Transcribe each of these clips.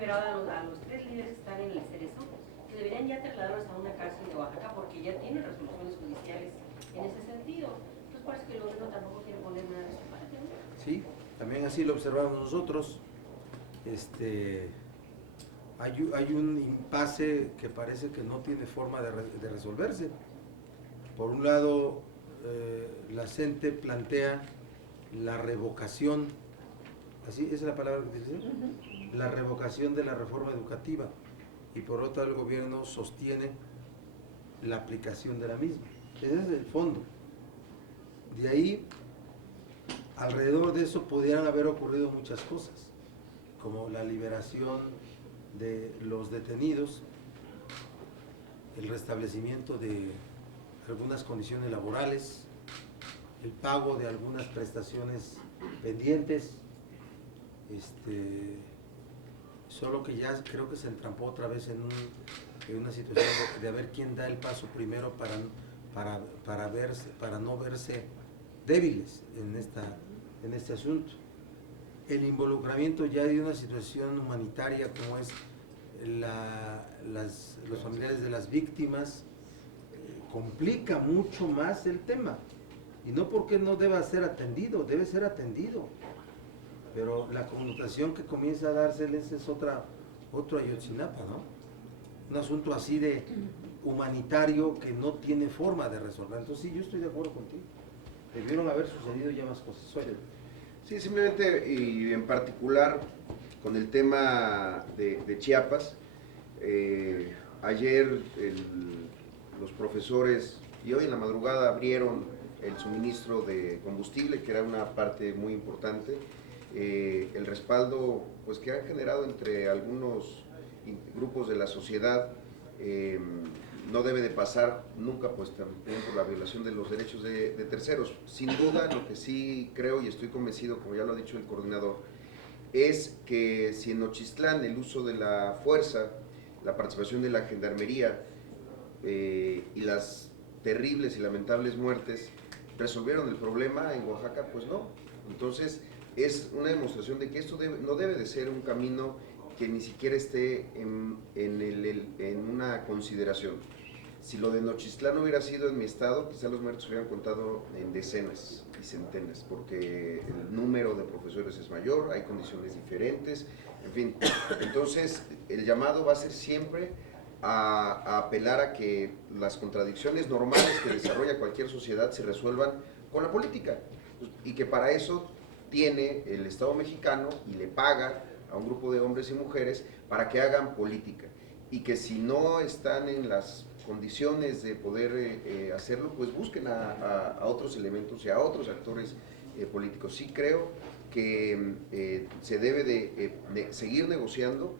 liberado a los 3 líderes que están en el Cerezo, que deberían ya trasladarlos a una cárcel de Oaxaca porque ya tienen resoluciones judiciales en ese sentido. Entonces parece que el gobierno tampoco quiere poner nada de su parte, ¿no? Sí, también así lo observamos nosotros. Hay un impasse que parece que no tiene forma de resolverse. Por un lado, la CENTE plantea la revocación, así es la palabra que dice, la revocación de la reforma educativa, y por otro lado el gobierno sostiene la aplicación de la misma. Ese es el fondo. De ahí, alrededor de eso pudieran haber ocurrido muchas cosas, como la liberación de los detenidos, el restablecimiento de algunas condiciones laborales, el pago de algunas prestaciones pendientes, solo que ya creo que se entrampó otra vez en una situación de a ver quién da el paso primero para no verse débiles en este asunto. El involucramiento ya de una situación humanitaria como es los familiares de las víctimas complica mucho más el tema, y no porque no deba ser atendido, debe ser atendido, pero la connotación que comienza a dárseles es otro Ayotzinapa, ¿no? Un asunto así de humanitario que no tiene forma de resolver. Entonces sí, yo estoy de acuerdo contigo, debieron haber sucedido ya más cosas. Sí, simplemente y en particular con el tema de Chiapas, ayer los profesores y hoy en la madrugada abrieron el suministro de combustible, que era una parte muy importante, el respaldo pues que ha generado entre algunos grupos de la sociedad. No debe de pasar nunca pues también por la violación de los derechos de terceros. Sin duda, lo que sí creo y estoy convencido, como ya lo ha dicho el coordinador, es que si en Nochistlán el uso de la fuerza, la participación de la gendarmería y las terribles y lamentables muertes resolvieron el problema, en Oaxaca pues no. Entonces es una demostración de que esto no debe de ser un camino que ni siquiera esté en una consideración. Si lo de Nochistlán hubiera sido en mi estado, quizá los muertos hubieran contado en decenas y centenas, porque el número de profesores es mayor, hay condiciones diferentes, en fin. Entonces, el llamado va a ser siempre a apelar a que las contradicciones normales que desarrolla cualquier sociedad se resuelvan con la política, y que para eso tiene el Estado mexicano y le paga a un grupo de hombres y mujeres para que hagan política, y que si no están en las condiciones de poder hacerlo, pues busquen a otros elementos y a otros actores políticos. Sí creo que se debe de seguir negociando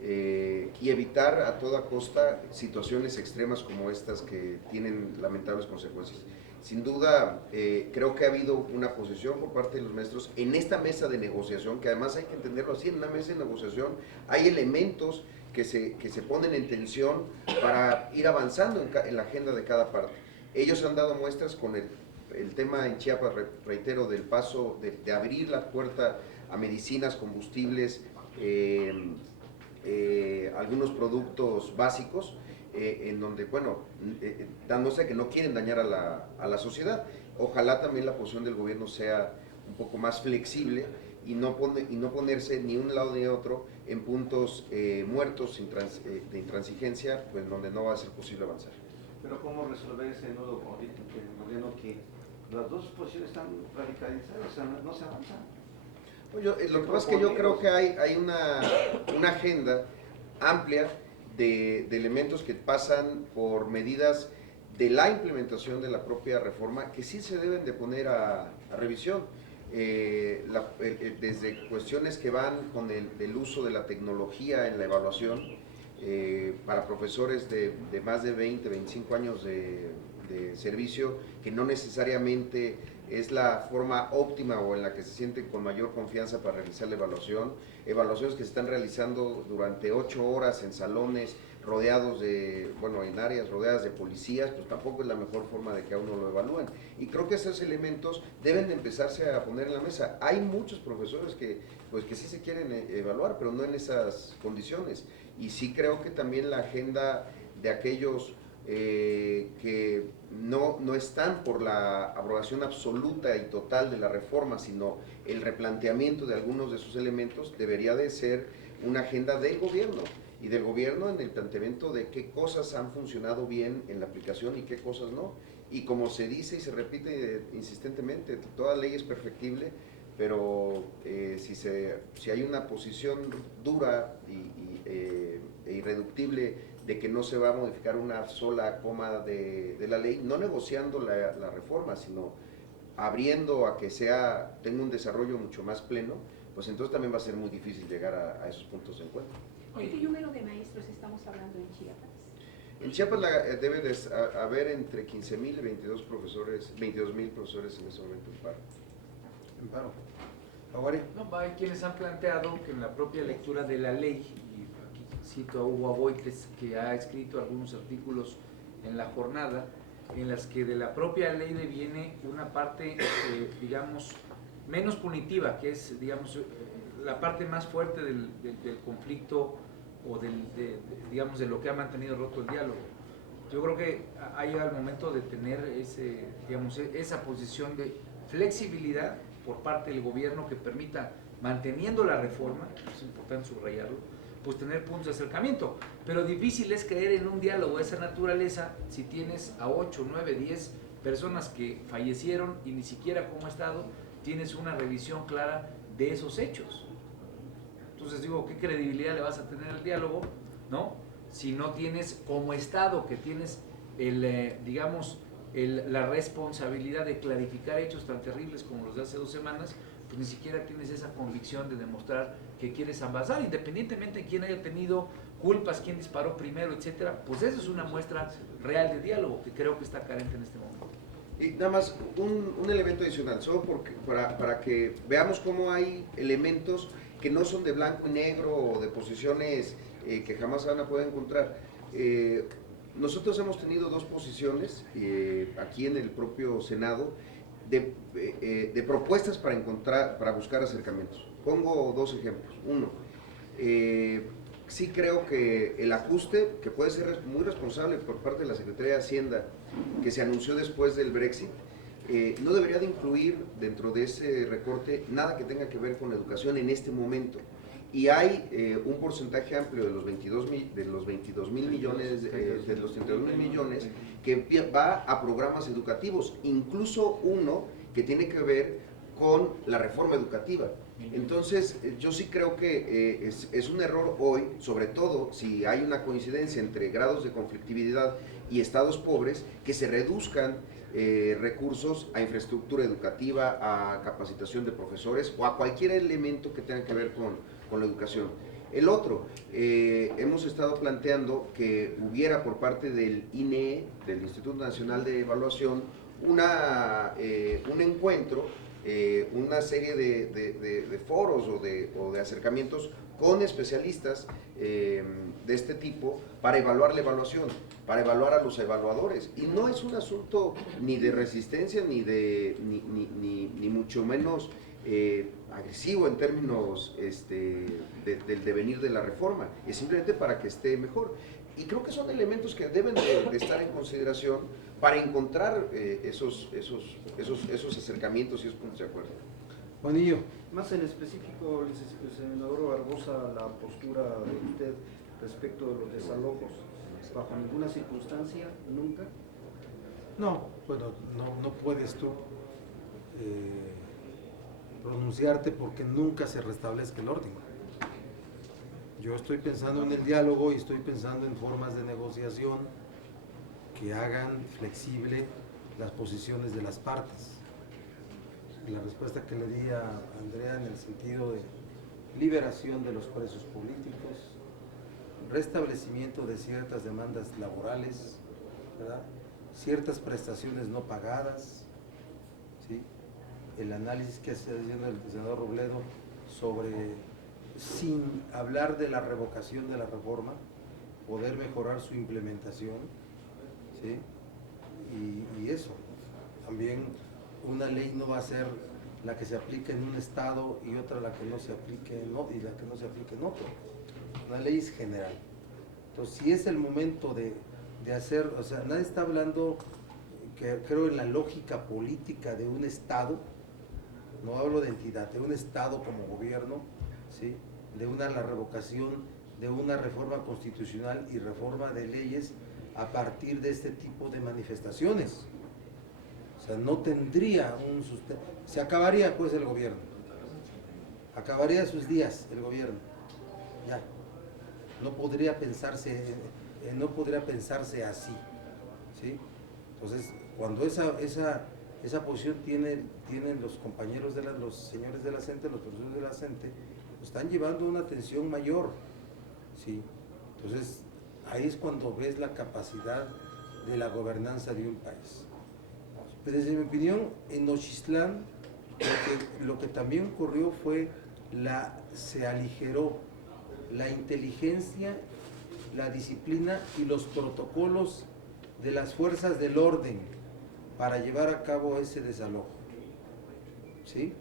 y evitar a toda costa situaciones extremas como estas que tienen lamentables consecuencias. Sin duda, creo que ha habido una posición por parte de los maestros en esta mesa de negociación, que además hay que entenderlo así, en una mesa de negociación hay elementos que se ponen en tensión para ir avanzando en la agenda de cada parte. Ellos han dado muestras con el tema en Chiapas, reitero, del paso, de abrir la puerta a medicinas, combustibles, algunos productos básicos, en donde, bueno, dándose que no quieren dañar a la sociedad. Ojalá también la posición del gobierno sea un poco más flexible y no ponerse ni un lado ni otro en puntos muertos de intransigencia, pues donde no va a ser posible avanzar. Pero ¿cómo resolver ese nudo político, Mariano, que las dos posiciones están radicalizadas, o sea, no se avanza? Pues lo que pasa es que yo creo que hay una agenda amplia de elementos que pasan por medidas de la implementación de la propia reforma que sí se deben de poner a revisión. Desde cuestiones que van con el uso de la tecnología en la evaluación, para profesores de más de 20, 25 años de servicio, que no necesariamente es la forma óptima o en la que se sienten con mayor confianza para realizar la evaluaciones que se están realizando durante 8 horas en salones rodeados de, bueno, en áreas rodeadas de policías, pues tampoco es la mejor forma de que a uno lo evalúen. Y creo que esos elementos deben de empezarse a poner en la mesa. Hay muchos profesores que, pues, que sí se quieren evaluar, pero no en esas condiciones. Y sí creo que también la agenda de aquellos que no están por la abrogación absoluta y total de la reforma, sino el replanteamiento de algunos de sus elementos, debería de ser una agenda del gobierno, y del gobierno en el planteamiento de qué cosas han funcionado bien en la aplicación y qué cosas no. Y como se dice y se repite insistentemente, toda ley es perfectible, pero si hay una posición dura e irreductible de que no se va a modificar una sola coma de la ley, no negociando la reforma, sino abriendo a que tenga un desarrollo mucho más pleno, pues entonces también va a ser muy difícil llegar a esos puntos de encuentro. ¿De qué número de maestros estamos hablando en Chiapas? En Chiapas debe de haber entre 15,000 y 22,000 profesores en ese momento en paro. En paro. Aguari. No, hay quienes han planteado que en la propia lectura de la ley, y aquí cito a Hugo Aboites, que ha escrito algunos artículos en La Jornada, en las que de la propia ley deviene una parte, digamos, menos punitiva, que es, digamos, la parte más fuerte del conflicto o digamos, de lo que ha mantenido roto el diálogo. Yo creo que ha llegado el momento de tener esa posición de flexibilidad por parte del gobierno que permita, manteniendo la reforma, es importante subrayarlo, pues tener puntos de acercamiento. Pero difícil es creer en un diálogo de esa naturaleza si tienes a 8, 9, 10 personas que fallecieron y ni siquiera como Estado tienes una revisión clara de esos hechos. Entonces digo, ¿qué credibilidad le vas a tener al diálogo, no? Si no tienes como Estado, que tienes la responsabilidad de clarificar hechos tan terribles como los de hace 2 semanas, pues ni siquiera tienes esa convicción de demostrar que quieres avanzar, independientemente de quién haya tenido culpas, quién disparó primero, etcétera. Pues eso es una muestra real de diálogo que creo que está carente en este momento. Y nada más un elemento adicional, solo para que veamos cómo hay elementos que no son de blanco y negro o de posiciones que jamás van a poder encontrar. Nosotros hemos tenido 2 posiciones aquí en el propio Senado de propuestas para buscar acercamientos. Pongo 2 ejemplos. Uno, sí creo que el ajuste, que puede ser muy responsable por parte de la Secretaría de Hacienda, que se anunció después del Brexit, no debería de incluir dentro de ese recorte nada que tenga que ver con educación en este momento. Y hay un porcentaje amplio de los 22 mil millones, de los 32 mil millones, que va a programas educativos, incluso uno que tiene que ver con la reforma educativa. Entonces, yo sí creo que es un error hoy, sobre todo si hay una coincidencia entre grados de conflictividad y estados pobres, que se reduzcan recursos a infraestructura educativa, a capacitación de profesores o a cualquier elemento que tenga que ver con la educación. El otro, hemos estado planteando que hubiera por parte del INE, del Instituto Nacional de Evaluación, un encuentro, una serie de foros o de acercamientos con especialistas de este tipo para evaluar la evaluación, para evaluar a los evaluadores. Y no es un asunto ni de resistencia ni mucho menos agresivo en términos del devenir de la reforma, es simplemente para que esté mejor. Y creo que son elementos que deben de estar en consideración para encontrar esos acercamientos y esos puntos de acuerdo. Juanillo. Más en específico, el senador Barbosa, la postura de usted respecto de los desalojos, bajo ninguna circunstancia, nunca. No, bueno, no puedes tú pronunciarte porque nunca se restablezca el orden. Yo estoy pensando en el diálogo y estoy pensando en formas de negociación que hagan flexible las posiciones de las partes. La respuesta que le di a Andrea en el sentido de liberación de los presos políticos, restablecimiento de ciertas demandas laborales, ¿verdad? Ciertas prestaciones no pagadas, ¿sí? El análisis que está haciendo el senador Robledo sobre, sin hablar de la revocación de la reforma, poder mejorar su implementación, ¿sí? Y eso, también una ley no va a ser la que se aplique en un estado y otra la que no se aplique en otro, y la que no se aplique en otro. Una ley es general. Entonces, si es el momento de hacer, o sea, nadie está hablando, que creo, en la lógica política de un estado, no hablo de entidad, de un estado como gobierno, ¿sí? De la revocación de una reforma constitucional y reforma de leyes a partir de este tipo de manifestaciones. O sea, no tendría un sustento. Se acabaría pues el gobierno. Acabaría sus días el gobierno. Ya. No podría pensarse así. ¿Sí? Entonces, cuando esa posición tienen los compañeros los señores de la CENTE, los profesores de la CENTE, están llevando una atención mayor, ¿sí? Entonces, ahí es cuando ves la capacidad de la gobernanza de un país. Desde mi opinión, en Nochistlán, lo que también ocurrió fue se aligeró la inteligencia, la disciplina y los protocolos de las fuerzas del orden para llevar a cabo ese desalojo, ¿sí?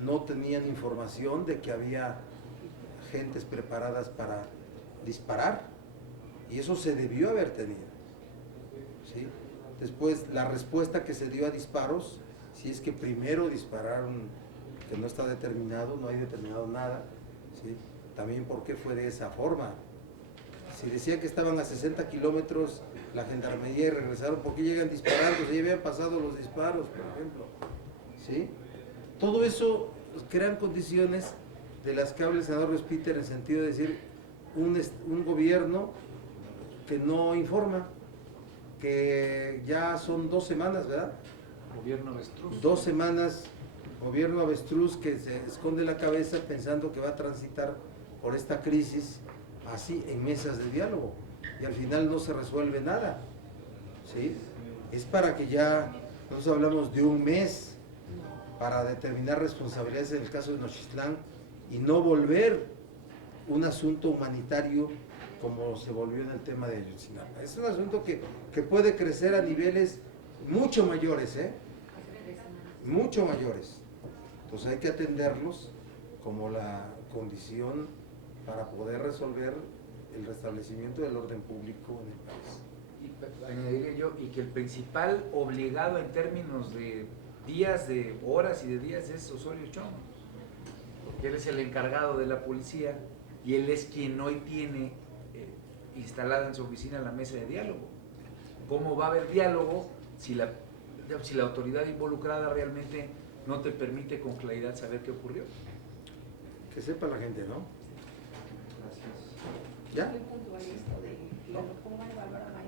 No tenían información de que había gentes preparadas para disparar, y eso se debió haber tenido, ¿sí? Después, la respuesta que se dio a disparos, si es que primero dispararon, que no está determinado, no hay determinado nada, ¿sí? También por qué fue de esa forma. Si decían que estaban a 60 kilómetros la gendarmería y regresaron, ¿por qué llegan disparando? Si ya habían pasado los disparos, por ejemplo, ¿sí? Todo eso crean condiciones de las que habla el senador Ruiz-Peter, en el sentido de decir un gobierno que no informa, que ya son 2 semanas, ¿verdad? Gobierno avestruz. 2 semanas, gobierno avestruz que se esconde la cabeza pensando que va a transitar por esta crisis así en mesas de diálogo, y al final no se resuelve nada, ¿sí? Es para que ya, nosotros hablamos de un mes para determinar responsabilidades en el caso de Nochistlán y no volver un asunto humanitario como se volvió en el tema de Ayotzinapa. Es un asunto que puede crecer a niveles mucho mayores, mucho mayores. Entonces hay que atenderlos como la condición para poder resolver el restablecimiento del orden público en el país. Y añadiría yo, y que el principal obligado en términos de días, de horas y de días es Osorio Chong, porque él es el encargado de la policía y él es quien hoy tiene instalada en su oficina la mesa de diálogo. ¿Cómo va a haber diálogo si la autoridad involucrada realmente no te permite con claridad saber qué ocurrió? Que sepa la gente, ¿no? Gracias. ¿Ya? Muy puntual esto de diálogo.